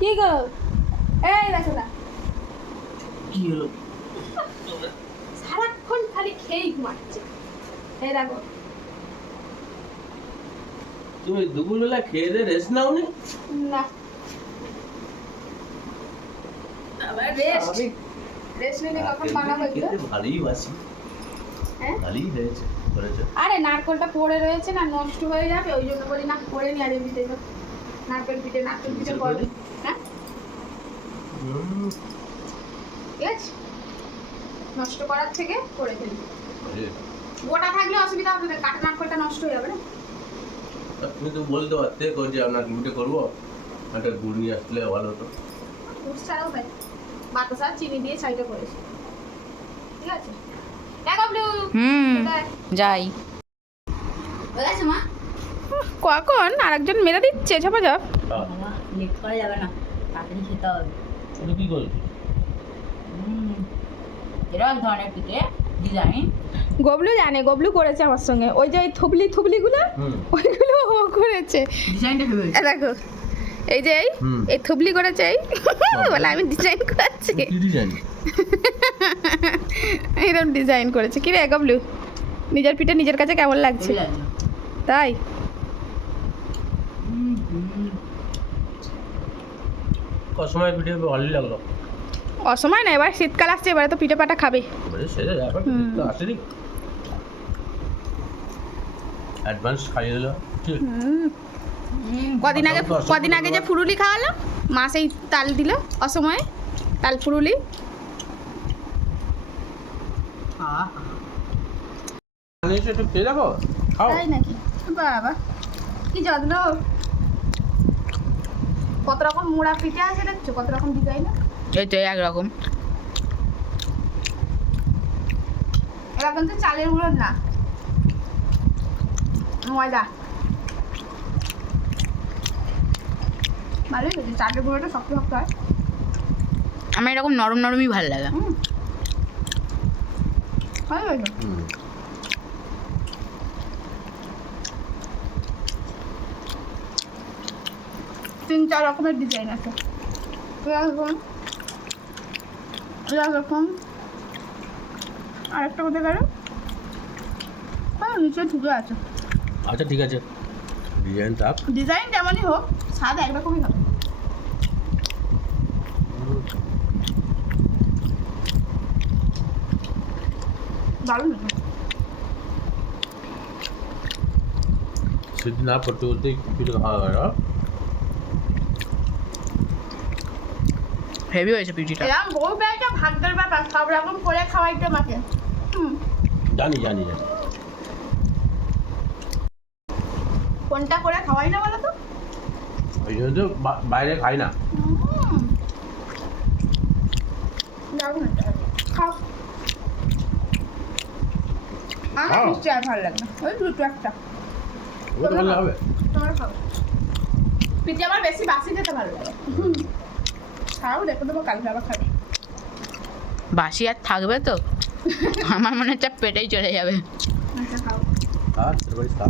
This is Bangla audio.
কি গো? এই দেখো না। কি হলো? সারাক্ষণ খালি খেয়েই ঘুমাচ্ছে। এই দেখো তুমি দুপুরবেলা খেয়ে দিয়ে রেস্ট নাও নি। না আবার রেস্ট রেস্ট নিলে কখন বানাবো এগুলো খেতে ভালোই বাসি। হ্যাঁ? ভালোই হয়েছে আরে নারকলটা পড়ে রয়েছে না নষ্ট হয়ে যাবে ওই জন্য বলি না করে নি আর এমনিতে নারকেল পিঠে নারকেল পিঠে কিসের করে করে? হ্যাঁ? ঠিক আছে নষ্ট করার থেকে করে ফেলি। গোটা থাকলে অসুবিধা হবে না কাটা নারকেলটা নষ্ট হয়ে যাবে না তুমি তো বলতে পারতে কো যে আপনার মিটে করব। একটা গুড় নিয়ে আসলে ভালো হতো। দুধ ছাড়াও হয়। বাতাসা চিনি দিয়ে চাইটা করেছি। ঠিক আছে? হুম যাই। হয়ে মা? কখন? আরেকজন মেরে দিচ্ছে ঝপাঝপ। লেট করা যাবে না। তাড়াতাড়ি খেতে হবে। তুমি কি হুম এরকম ধরনের পিঠে ডিজাইন গবলু জানে গবলু করেছে আমার সঙ্গে। ওই যে থুবলি থুবলিগুলো? ওইগুলো ও করেছে। দেখো। এই যে এই। থুবলি করেছে এই। বলে আমি ডিজাইন করেছি। কি ডিজাইন এরকম ডিজাইন করেছে। কি রে গবলু? নিজের পিঠে নিজের কাছে কেমন লাগছে? তাই? কসময় ভিডিও ভালোই লাগল। অসময় না এবার শীতকাল আসছে এবারে তো পিঠে পাটা খাবে যাবে অ্যাডভান্স খাইয়ে দিল। কদিন আগে কদিন আগে যে ফুরুলি খাওয়ালো মা সেই তাল দিল অসময়ে তাল ফুরুলি। একটু খেয়ে দেখো। খাও। তাই নাকি? বাবা কি যত্ন। কত রকম মোড়া পিঠে আছে দেখছ? কত রকম ডিজাইন এই তো একরকম। এরা কিন্তু চালের গুঁড়োর না। ময়দা। ভালোই হয়েছে চালের গুঁড়োটা শক্ত শক্ত হয়। আমার এরকম নরম নরমই ভালো লাগে। হুম। ভালো হয়েছে। তিন চার রকমের ডিজাইন আছে। এরকম এরকম আরেকটা কোথায় গেল? হ্যাঁ নিচে ঢুকে আছে। আচ্ছা ঠিক আছে। ডিজাইন থাক ডিজাইন যেমনই হোক স্বাদ একরকমই হবে। দারুণ সেদিন না পড়তে পড়তে কিছু খাওয়া হেভি হয়েছে পিঠিটা এরকম বউ একটা ভাগ্যের ব্যাপার সব রকম করে খাওয়াইতে মাকে হুম। জানি জানি জানি। কোনটা করে খাওয়াই না বলো তো? ওই জন্য তো বা- বাইরে খাই না। হুম। দারুণ হয়েছে খাও। আমার খাও। মিষ্টি আর ভালো লাগে না। ওই দুটো একটা। ওটা তো ভালো হবে। তোমার খাও। পিঠে আমার বেশি বাসি খেতে ভালো লাগে। খাও দেখো তোমার কালকে আবার খাবে। বাসি আর থাকবে তো? আমার মনে হচ্ছে পেটেই চলে যাবে। আচ্ছা খাও। আচ্ছা